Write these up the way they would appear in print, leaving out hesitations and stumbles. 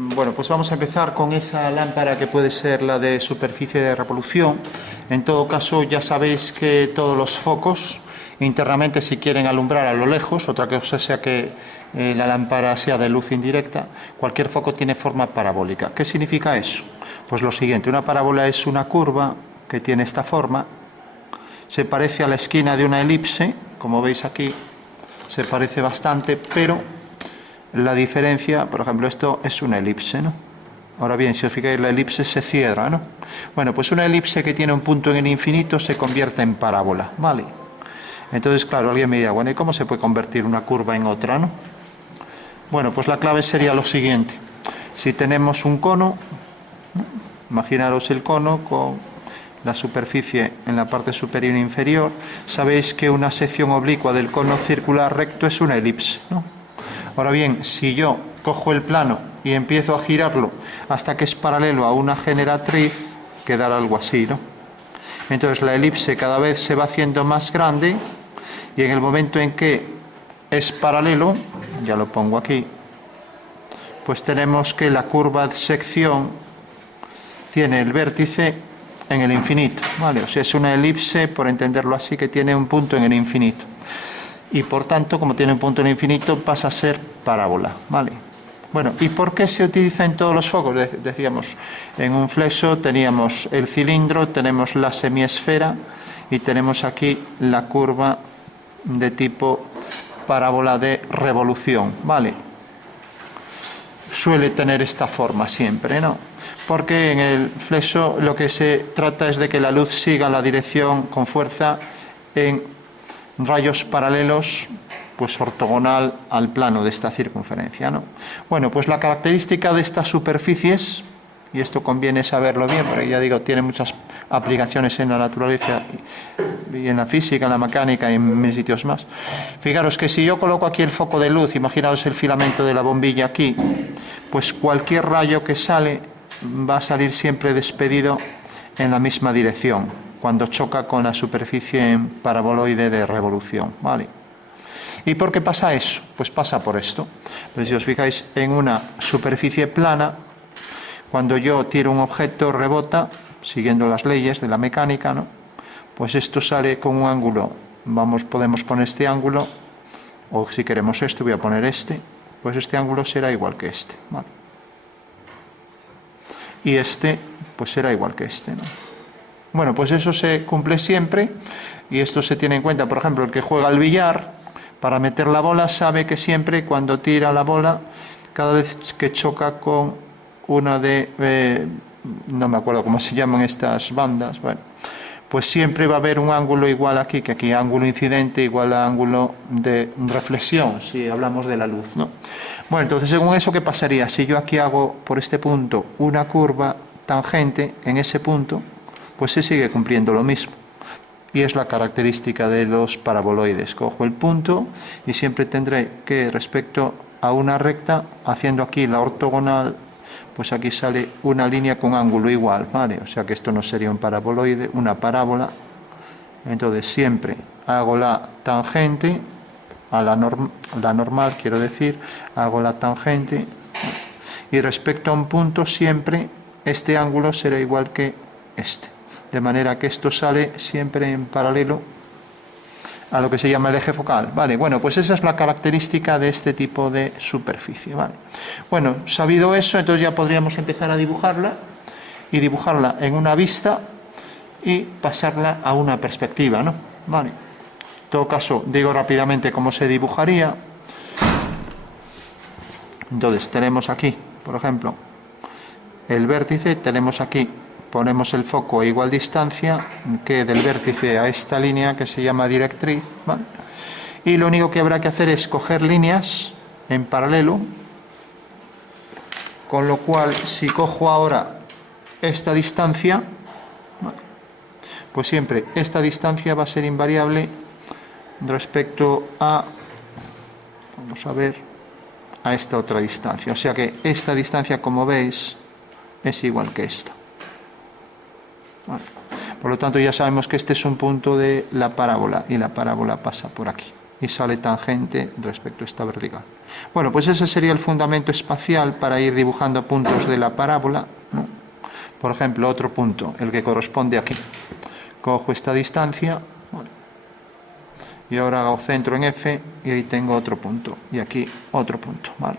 Bueno, pues vamos a empezar con esa lámpara que puede ser la de superficie de revolución. En todo caso, ya sabéis que todos los focos internamente, si quieren alumbrar a lo lejos, otra cosa sea que la lámpara sea de luz indirecta, cualquier foco tiene forma parabólica. ¿Qué significa eso? Pues lo siguiente, una parábola es una curva que tiene esta forma, se parece a la esquina de una elipse, como veis aquí, se parece bastante, pero la diferencia, por ejemplo, esto es una elipse, ¿no? Ahora bien, si os fijáis, la elipse se cierra, ¿no? Bueno, pues una elipse que tiene un punto en el infinito se convierte en parábola, ¿vale? Entonces, claro, alguien me dirá, bueno, ¿y cómo se puede convertir una curva en otra, no? Bueno, pues la clave sería lo siguiente. Si tenemos un cono, ¿no? Imaginaros el cono con la superficie en la parte superior e inferior, sabéis que una sección oblicua del cono circular recto es una elipse, ¿no? Ahora bien, si yo cojo el plano y empiezo a girarlo hasta que es paralelo a una generatriz, quedará algo así, ¿no? Entonces la elipse cada vez se va haciendo más grande y en el momento en que es paralelo, ya lo pongo aquí, pues tenemos que la curva de sección tiene el vértice en el infinito, ¿vale? O sea, es una elipse, por entenderlo así, que tiene un punto en el infinito. Y por tanto, como tiene un punto en el infinito, pasa a ser parábola, ¿vale? Bueno, ¿y por qué se utiliza en todos los focos? Decíamos, en un flexo teníamos el cilindro, tenemos la semiesfera y tenemos aquí la curva de tipo parábola de revolución, ¿vale? Suele tener esta forma siempre, ¿no? Porque en el flexo lo que se trata es de que la luz siga la dirección con fuerza en rayos paralelos, pues ortogonal al plano de esta circunferencia, ¿no? Bueno, pues la característica de estas superficies, y esto conviene saberlo bien, porque ya digo, tiene muchas aplicaciones en la naturaleza y en la física, en la mecánica y en mil sitios más. Fijaros que si yo coloco aquí el foco de luz, imaginaos el filamento de la bombilla aquí, pues cualquier rayo que sale va a salir siempre despedido en la misma dirección cuando choca con la superficie en paraboloide de revolución, ¿vale? ¿Y por qué pasa eso? Pues pasa por esto. Pues si os fijáis en una superficie plana, cuando yo tiro un objeto rebota, siguiendo las leyes de la mecánica, ¿no? Pues esto sale con un ángulo, podemos poner este ángulo, o si queremos este, voy a poner este, pues este ángulo será igual que este, ¿vale? Y este, pues será igual que este, ¿no? Bueno, pues eso se cumple siempre y esto se tiene en cuenta. Por ejemplo, el que juega al billar, para meter la bola, sabe que siempre cuando tira la bola, cada vez que choca con una de, no me acuerdo cómo se llaman estas bandas, bueno, pues siempre va a haber un ángulo igual aquí, que aquí ángulo incidente igual a ángulo de reflexión, si hablamos de la luz, ¿no? Bueno, entonces según eso, ¿qué pasaría? Si yo aquí hago por este punto una curva tangente en ese punto, pues se sigue cumpliendo lo mismo. Y es la característica de los paraboloides. Cojo el punto y siempre tendré que, respecto a una recta, haciendo aquí la ortogonal, pues aquí sale una línea con ángulo igual, ¿vale? O sea que esto no sería un paraboloide, una parábola. Entonces siempre hago la tangente, a la normal quiero decir, hago la tangente, y respecto a un punto siempre este ángulo será igual que este. De manera que esto sale siempre en paralelo a lo que se llama el eje focal, ¿vale? Bueno, pues esa es la característica de este tipo de superficie, ¿vale? Bueno, sabido eso, entonces ya podríamos empezar a dibujarla y dibujarla en una vista y pasarla a una perspectiva, ¿no? Vale. En todo caso, digo rápidamente cómo se dibujaría. Entonces, tenemos aquí, por ejemplo, el vértice, tenemos aquí, ponemos el foco a igual distancia que del vértice a esta línea que se llama directriz, ¿vale? Y lo único que habrá que hacer es coger líneas en paralelo, con lo cual si cojo ahora esta distancia, ¿vale?, pues siempre esta distancia va a ser invariable respecto a, vamos a ver, a esta otra distancia. O sea que esta distancia, como veis, es igual que esta. Por lo tanto, ya sabemos que este es un punto de la parábola y la parábola pasa por aquí. y sale tangente respecto a esta vertical. Bueno, pues ese sería el fundamento espacial para ir dibujando puntos de la parábola, ¿no? Por ejemplo, otro punto, el que corresponde aquí. Cojo esta distancia, bueno, y ahora hago centro en F y ahí tengo otro punto, y aquí otro punto, ¿vale?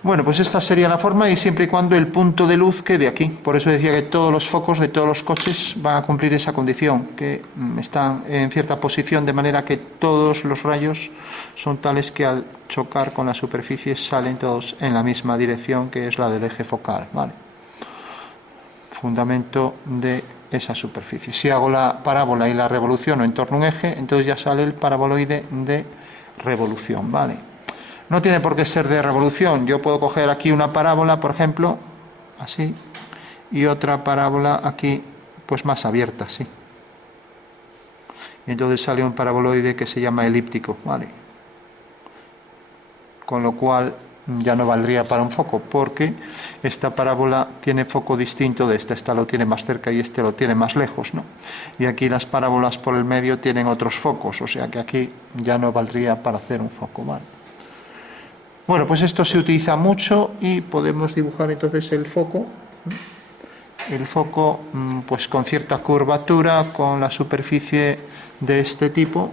Bueno, pues esta sería la forma, y siempre y cuando el punto de luz quede aquí. Por eso decía que todos los focos de todos los coches van a cumplir esa condición, que están en cierta posición, de manera que todos los rayos son tales que al chocar con la superficie salen todos en la misma dirección, que es la del eje focal, ¿vale? Fundamento de esa superficie. Si hago la parábola y la revoluciono en torno a un eje, entonces ya sale el paraboloide de revolución, ¿vale? No tiene por qué ser de revolución. Yo puedo coger aquí una parábola, por ejemplo, así, y otra parábola aquí, pues más abierta, así. Y entonces sale un paraboloide que se llama elíptico, ¿vale? Con lo cual ya no valdría para un foco, porque esta parábola tiene foco distinto de esta. Esta lo tiene más cerca y este lo tiene más lejos, ¿no? Y aquí las parábolas por el medio tienen otros focos, o sea que aquí ya no valdría para hacer un foco, ¿vale? Bueno, pues esto se utiliza mucho y podemos dibujar entonces el foco pues con cierta curvatura, con la superficie de este tipo,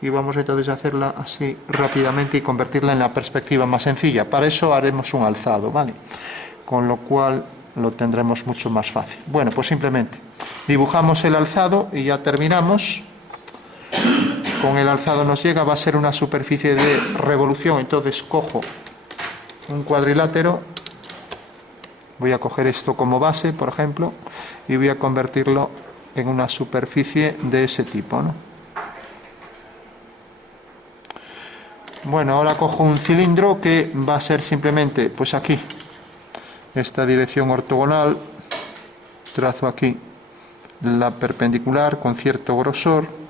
y vamos entonces a hacerla así rápidamente y convertirla en la perspectiva más sencilla. Para eso haremos un alzado, ¿vale? Con lo cual lo tendremos mucho más fácil. Bueno, pues simplemente dibujamos el alzado y ya terminamos. Con el alzado nos llega, va a ser una superficie de revolución, entonces cojo un cuadrilátero, voy a coger esto como base, por ejemplo, y voy a convertirlo en una superficie de ese tipo, ¿no? Bueno, ahora cojo un cilindro que va a ser simplemente, pues aquí, esta dirección ortogonal, trazo aquí la perpendicular con cierto grosor.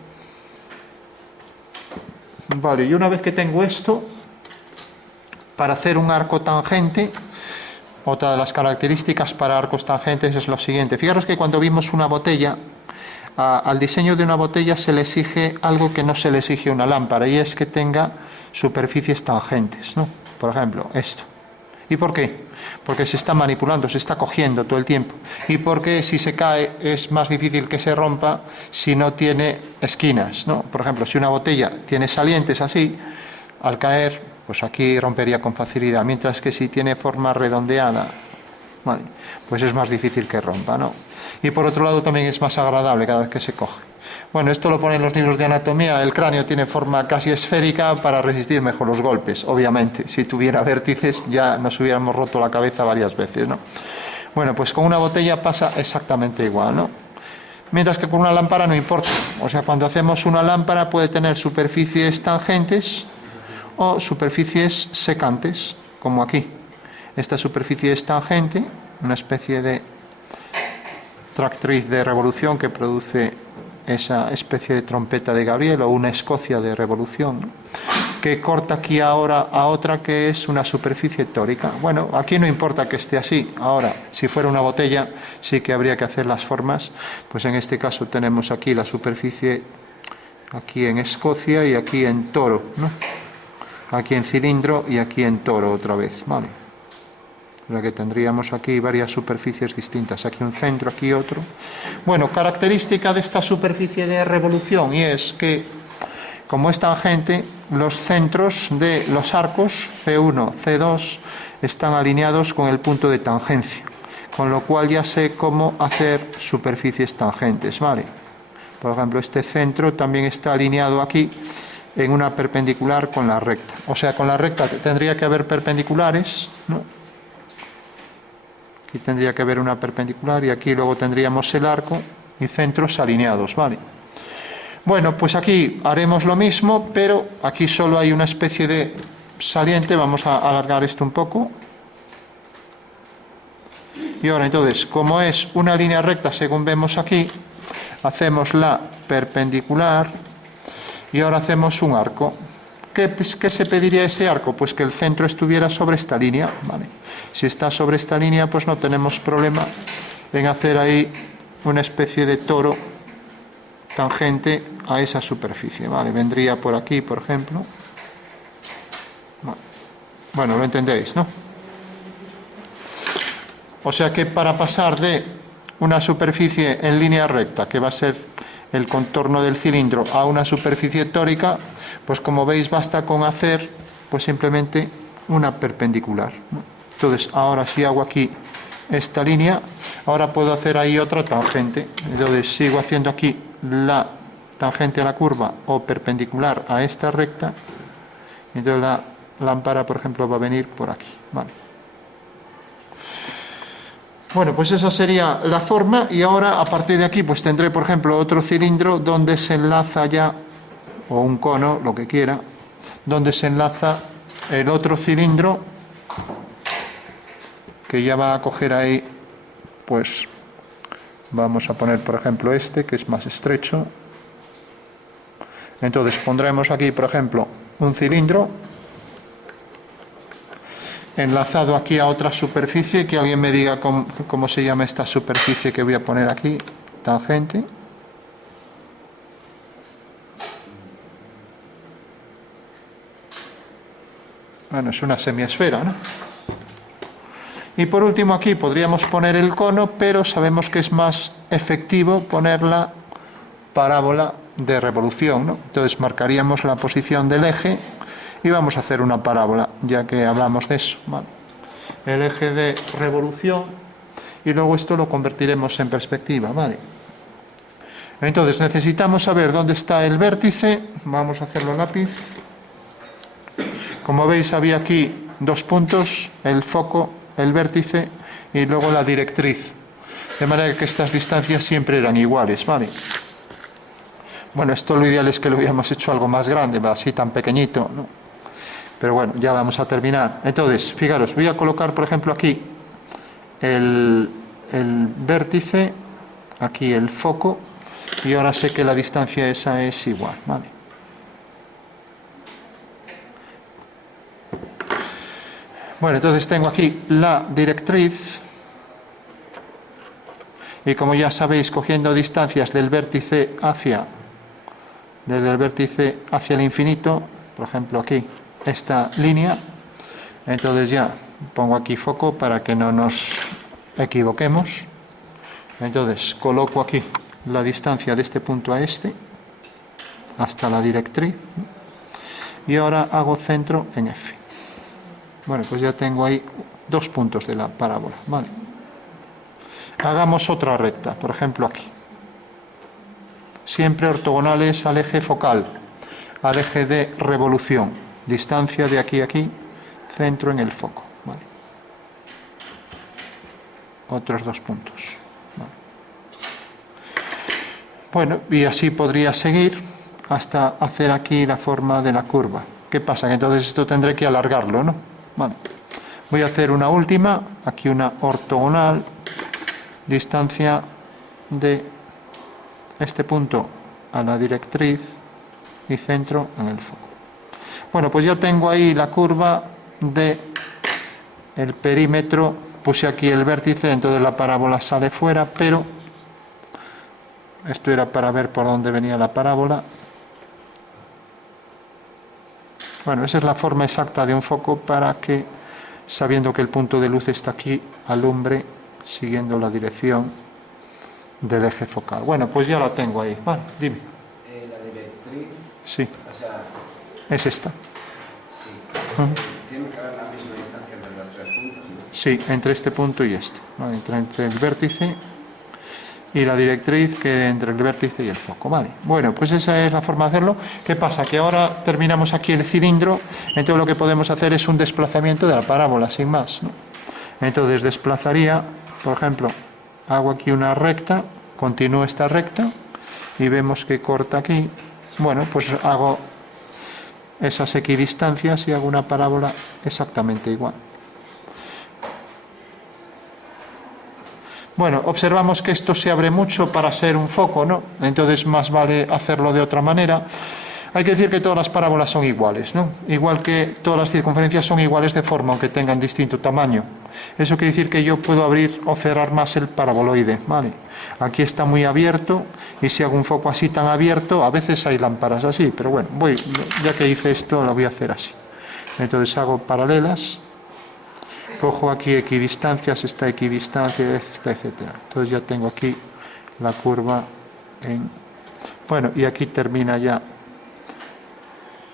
Vale, y una vez que tengo esto, para hacer un arco tangente, otra de las características para arcos tangentes es lo siguiente. Fijaros que cuando vimos una botella, al diseño de una botella se le exige algo que no se le exige a una lámpara, y es que tenga superficies tangentes, ¿no? Por ejemplo, esto. ¿Y por qué? Porque se está manipulando, se está cogiendo todo el tiempo. Y porque si se cae es más difícil que se rompa si no tiene esquinas, ¿no? Por ejemplo, si una botella tiene salientes así, al caer, pues aquí rompería con facilidad. Mientras que si tiene forma redondeada, ¿vale?, pues es más difícil que rompa, ¿no? Y por otro lado también es más agradable cada vez que se coge. Bueno, esto lo ponen los libros de anatomía. El cráneo tiene forma casi esférica para resistir mejor los golpes, obviamente. Si tuviera vértices ya nos hubiéramos roto la cabeza varias veces, ¿no? Bueno, pues con una botella pasa exactamente igual, ¿no? Mientras que con una lámpara no importa. O sea, cuando hacemos una lámpara puede tener superficies tangentes o superficies secantes, como aquí. Esta superficie es tangente, una especie de tractriz de revolución que produce esa especie de trompeta de Gabriel o una escocia de revolución, ¿no?, que corta aquí ahora a otra que es una superficie tórica. Bueno, aquí no importa que esté así. Ahora, si fuera una botella, sí que habría que hacer las formas. Pues en este caso tenemos aquí la superficie, aquí en escocia y aquí en toro, ¿no? Aquí en cilindro y aquí en toro otra vez, ¿vale? O sea que tendríamos aquí varias superficies distintas. Aquí un centro, aquí otro. Bueno, característica de esta superficie de revolución, y es que, como es tangente, los centros de los arcos C1, C2 están alineados con el punto de tangencia, con lo cual ya sé cómo hacer superficies tangentes, ¿vale? Por ejemplo, este centro también está alineado aquí en una perpendicular con la recta. O sea, con la recta tendría que haber perpendiculares, ¿no? Aquí tendría que haber una perpendicular y aquí luego tendríamos el arco y centros alineados, ¿vale? Bueno, pues aquí haremos lo mismo, pero aquí solo hay una especie de saliente. Vamos a alargar esto un poco. Y ahora entonces, como es una línea recta según vemos aquí, hacemos la perpendicular y ahora hacemos un arco. ¿Qué se pediría a este arco? Pues que el centro estuviera sobre esta línea, ¿vale? Si está sobre esta línea, pues no tenemos problema en hacer ahí una especie de toro tangente a esa superficie, ¿vale? Vendría por aquí, por ejemplo. Bueno, lo entendéis, ¿no? O sea que para pasar de una superficie en línea recta, que va a ser el contorno del cilindro, a una superficie tórica, pues como veis basta con hacer pues simplemente una perpendicular, ¿no? Entonces ahora si hago aquí esta línea, ahora puedo hacer ahí otra tangente. Entonces sigo haciendo aquí la tangente a la curva o perpendicular a esta recta, entonces la lámpara, por ejemplo, va a venir por aquí, ¿vale? Bueno, pues esa sería la forma, y ahora a partir de aquí pues tendré, por ejemplo, otro cilindro donde se enlaza ya, o un cono, lo que quiera, donde se enlaza el otro cilindro que ya va a coger ahí, pues vamos a poner, por ejemplo, este que es más estrecho. Entonces pondremos aquí, por ejemplo, un cilindro enlazado aquí a otra superficie, que alguien me diga cómo se llama esta superficie que voy a poner aquí, tangente. Bueno, es una semiesfera, ¿no? Y por último aquí podríamos poner el cono, pero sabemos que es más efectivo poner la parábola de revolución, ¿no? Entonces marcaríamos la posición del eje y vamos a hacer una parábola, ya que hablamos de eso, ¿vale? El eje de revolución, y luego esto lo convertiremos en perspectiva, ¿vale? Entonces necesitamos saber dónde está el vértice. Vamos a hacerlo a lápiz. Como veis había aquí dos puntos, el foco, el vértice y luego la directriz, de manera que estas distancias siempre eran iguales, ¿vale? Bueno, esto lo ideal es que lo hubiéramos hecho algo más grande, así tan pequeñito, ¿no? Pero bueno, ya vamos a terminar. Entonces, fijaros, voy a colocar, por ejemplo, aquí el vértice, aquí el foco, y ahora sé que la distancia esa es igual, ¿vale? Bueno, entonces tengo aquí la directriz, y como ya sabéis, cogiendo distancias del vértice desde el vértice hacia el infinito, por ejemplo aquí, esta línea, entonces ya pongo aquí foco para que no nos equivoquemos. Entonces coloco aquí la distancia de este punto a este, hasta la directriz, y ahora hago centro en F. Bueno, pues ya tengo ahí dos puntos de la parábola, ¿vale? Hagamos otra recta, por ejemplo aquí. Siempre ortogonales al eje focal, al eje de revolución. Distancia de aquí a aquí, centro en el foco, ¿vale? Otros dos puntos, ¿vale? Bueno, y así podría seguir hasta hacer aquí la forma de la curva. ¿Qué pasa? Que entonces esto tendré que alargarlo, ¿no? Vale. Voy a hacer una última, aquí una ortogonal, distancia de este punto a la directriz y centro en el foco. Bueno, pues ya tengo ahí la curva de el perímetro, puse aquí el vértice, entonces la parábola sale fuera, pero esto era para ver por dónde venía la parábola. Bueno, esa es la forma exacta de un foco para que, sabiendo que el punto de luz está aquí, alumbre siguiendo la dirección del eje focal. Bueno, pues ya la tengo ahí. Vale, dime. La directriz, Sí, o sea, es esta. sí, tiene que haber la misma distancia entre los tres puntos, ¿no? Sí, entre este punto y este. Vale, entre el vértice y la directriz, que entre el vértice y el foco. Vale. Bueno, pues esa es la forma de hacerlo. ¿Qué pasa? Que ahora terminamos aquí el cilindro, entonces lo que podemos hacer es un desplazamiento de la parábola, sin más, ¿no? Entonces desplazaría, por ejemplo, hago aquí una recta, continúo esta recta y vemos que corta aquí. Bueno, pues hago esas equidistancias y hago una parábola exactamente igual. Bueno, observamos que esto se abre mucho para ser un foco, ¿no? Entonces más vale hacerlo de otra manera. Hay que decir que todas las parábolas son iguales, ¿no? Igual que todas las circunferencias son iguales de forma, aunque tengan distinto tamaño. Eso quiere decir que yo puedo abrir o cerrar más el paraboloide, ¿vale? Aquí está muy abierto y si hago un foco así tan abierto, a veces hay lámparas así, pero bueno, ya que hice esto, lo voy a hacer así. Entonces hago paralelas, cojo aquí equidistancias, esta equidistancia, esta, etcétera. Entonces ya tengo aquí la curva en... Bueno, y aquí termina ya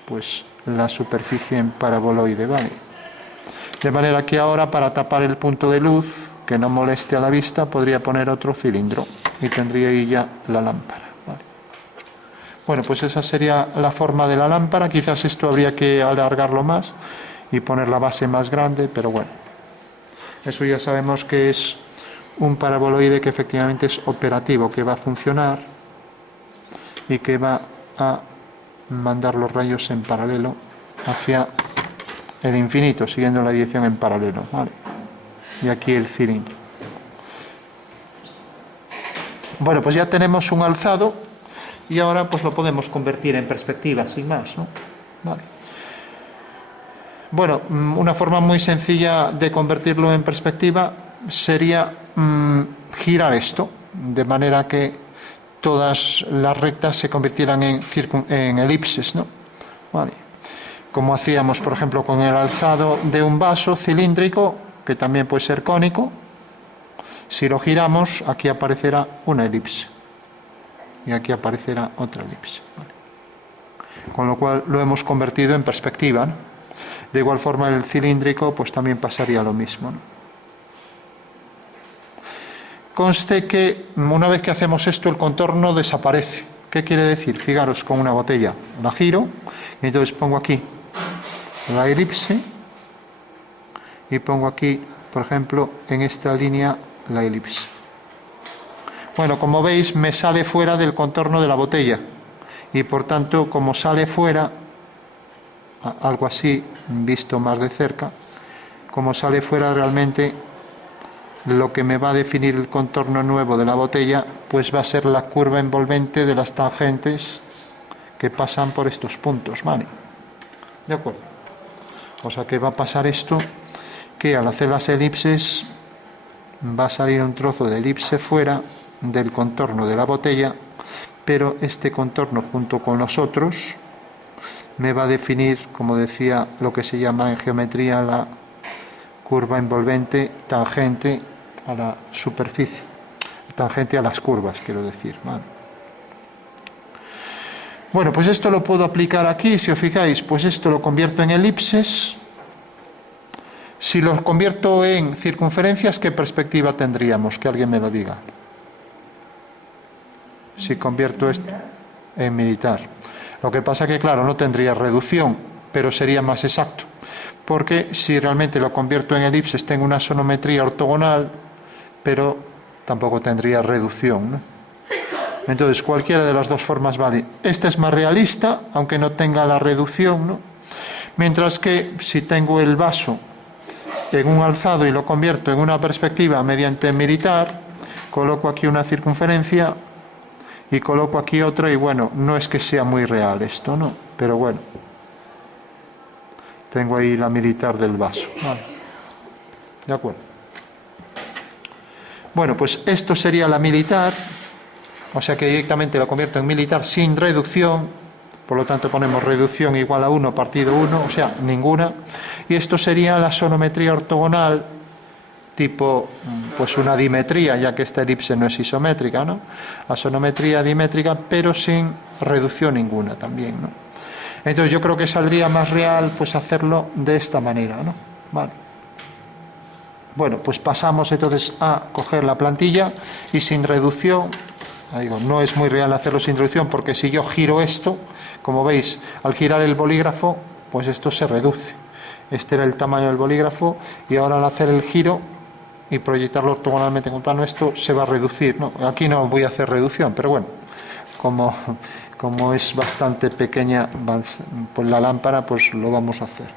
pues la superficie en paraboloide, ¿vale? De manera que ahora, para tapar el punto de luz, que no moleste a la vista, podría poner otro cilindro y tendría ahí ya la lámpara, ¿vale? Bueno, pues esa sería la forma de la lámpara. Quizás esto habría que alargarlo más y poner la base más grande, pero bueno, eso ya sabemos que es un paraboloide que efectivamente es operativo, que va a funcionar y que va a mandar los rayos en paralelo hacia el infinito, siguiendo la dirección en paralelo, ¿vale? Y aquí el cilindro. Bueno, pues ya tenemos un alzado y ahora pues lo podemos convertir en perspectiva, sin más, ¿no? Vale. Bueno, una forma muy sencilla de convertirlo en perspectiva sería girar esto, de manera que todas las rectas se convirtieran en elipses, ¿no? Vale. Como hacíamos, por ejemplo, con el alzado de un vaso cilíndrico, que también puede ser cónico. Si lo giramos, aquí aparecerá una elipse y aquí aparecerá otra elipse, ¿vale? Con lo cual lo hemos convertido en perspectiva, ¿no? De igual forma el cilíndrico pues también pasaría lo mismo, ¿no? Conste que una vez que hacemos esto el contorno desaparece. ¿Qué quiere decir? Fijaros, con una botella la giro y entonces pongo aquí la elipse y pongo aquí, por ejemplo, en esta línea la elipse. Bueno, como veis me sale fuera del contorno de la botella y por tanto, como sale fuera, algo así visto más de cerca, como sale fuera realmente, lo que me va a definir el contorno nuevo de la botella pues va a ser la curva envolvente de las tangentes que pasan por estos puntos, ¿vale? ¿De acuerdo? O sea que va a pasar esto, que al hacer las elipses va a salir un trozo de elipse fuera del contorno de la botella, pero este contorno junto con los otros me va a definir, como decía, lo que se llama en geometría la curva envolvente tangente a la superficie, tangente a las curvas, quiero decir, ¿vale? Bueno, pues esto lo puedo aplicar aquí, si os fijáis, pues esto lo convierto en elipses. Si lo convierto en circunferencias, ¿qué perspectiva tendríamos? Que alguien me lo diga. Si convierto esto en militar. Lo que pasa que, claro, no tendría reducción, pero sería más exacto. Porque si realmente lo convierto en elipses, tengo una sonometría ortogonal, pero tampoco tendría reducción, ¿no? Entonces, cualquiera de las dos formas vale. Esta es más realista, aunque no tenga la reducción, ¿no? Mientras que si tengo el vaso en un alzado y lo convierto en una perspectiva mediante militar, coloco aquí una circunferencia y coloco aquí otra y bueno, no es que sea muy real esto, ¿no? Pero bueno, tengo ahí la militar del vaso, ¿vale? ¿De acuerdo? Bueno, pues esto sería la militar, o sea que directamente lo convierto en militar sin reducción, por lo tanto ponemos reducción igual a 1 partido 1, o sea, ninguna, y esto sería la sonometría ortogonal, tipo, pues una dimetría, ya que esta elipse no es isométrica, ¿no? La sonometría dimétrica, pero sin reducción ninguna también, ¿no? Entonces yo creo que saldría más real pues hacerlo de esta manera, ¿no? Vale. Bueno, pues pasamos entonces a coger la plantilla y sin reducción, digo, no es muy real hacerlo sin reducción porque si yo giro esto, como veis, al girar el bolígrafo, pues esto se reduce. Este era el tamaño del bolígrafo y ahora al hacer el giro y proyectarlo ortogonalmente en un plano, esto se va a reducir, ¿no? Aquí no voy a hacer reducción, pero bueno, como es bastante pequeña pues la lámpara, pues lo vamos a hacer.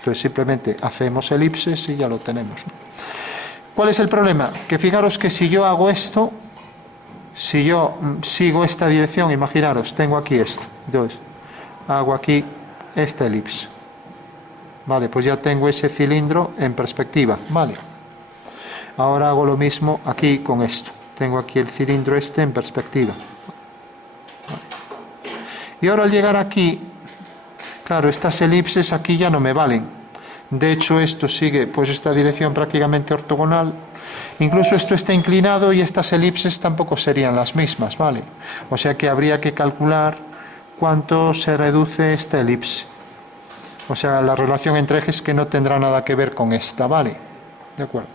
Entonces simplemente hacemos elipses y ya lo tenemos, ¿no? ¿Cuál es el problema? Que fijaros que si yo hago esto, si yo sigo esta dirección, imaginaros, tengo aquí esto, entonces hago aquí esta elipse. Vale, pues ya tengo ese cilindro en perspectiva. Vale. Ahora hago lo mismo aquí con esto. Tengo aquí el cilindro este en perspectiva. Y ahora al llegar aquí, claro, estas elipses aquí ya no me valen. De hecho, esto sigue pues esta dirección prácticamente ortogonal. Incluso esto está inclinado y estas elipses tampoco serían las mismas, ¿vale? O sea que habría que calcular cuánto se reduce esta elipse. O sea, la relación entre ejes que no tendrá nada que ver con esta, ¿vale? De acuerdo.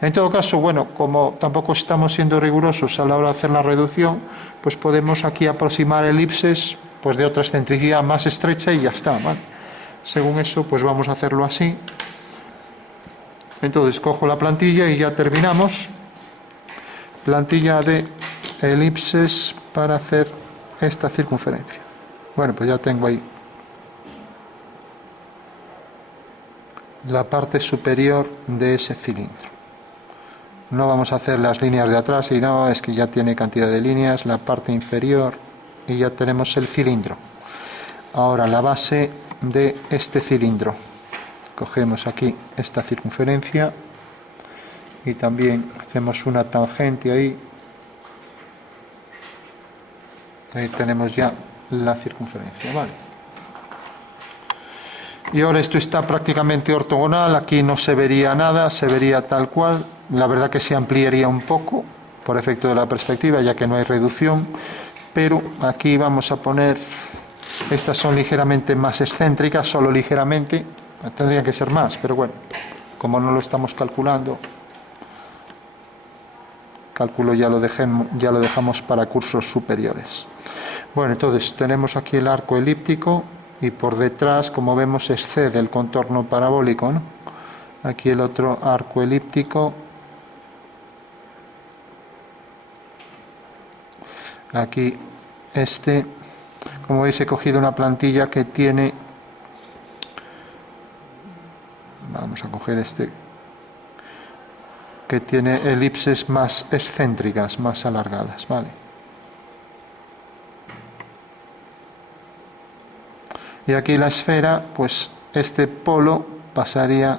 En todo caso, bueno, como tampoco estamos siendo rigurosos a la hora de hacer la reducción, pues podemos aquí aproximar elipses pues de otra excentricidad más estrecha y ya está, ¿vale? Según eso, pues vamos a hacerlo así. Entonces cojo la plantilla y ya terminamos. Plantilla de elipses para hacer esta circunferencia. Bueno, pues ya tengo ahí la parte superior de ese cilindro. No vamos a hacer las líneas de atrás, y no, es que ya tiene cantidad de líneas, la parte inferior, y ya tenemos el cilindro. Ahora la base de este cilindro. Cogemos aquí esta circunferencia y también hacemos una tangente ahí. Ahí tenemos ya la circunferencia, ¿vale? Y ahora esto está prácticamente ortogonal, aquí no se vería nada, se vería tal cual. La verdad que se ampliaría un poco por efecto de la perspectiva, ya que no hay reducción, pero aquí vamos a poner, estas son ligeramente más excéntricas, solo ligeramente, tendría que ser más, pero bueno, como no lo estamos calculando, cálculo ya lo dejamos para cursos superiores. Bueno, entonces tenemos aquí el arco elíptico y por detrás, como vemos, excede el contorno parabólico, ¿no? Aquí el otro arco elíptico. Aquí este, como veis, he cogido una plantilla que tiene, vamos a coger este, que tiene elipses más excéntricas, más alargadas, ¿vale? Y aquí la esfera, pues este polo estaría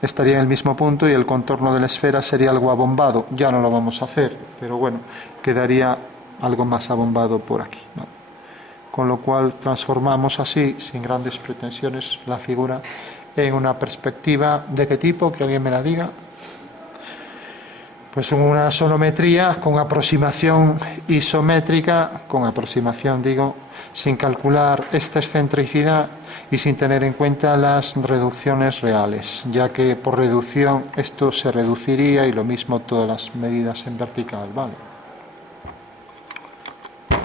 en el mismo punto y el contorno de la esfera sería algo abombado. Ya no lo vamos a hacer, pero bueno, quedaría algo más abombado por aquí, ¿no? Con lo cual transformamos así, sin grandes pretensiones, la figura en una perspectiva. ¿De qué tipo? Que alguien me la diga. Pues una sonometría con aproximación isométrica, sin calcular esta excentricidad y sin tener en cuenta las reducciones reales, ya que por reducción esto se reduciría y lo mismo todas las medidas en vertical, ¿vale?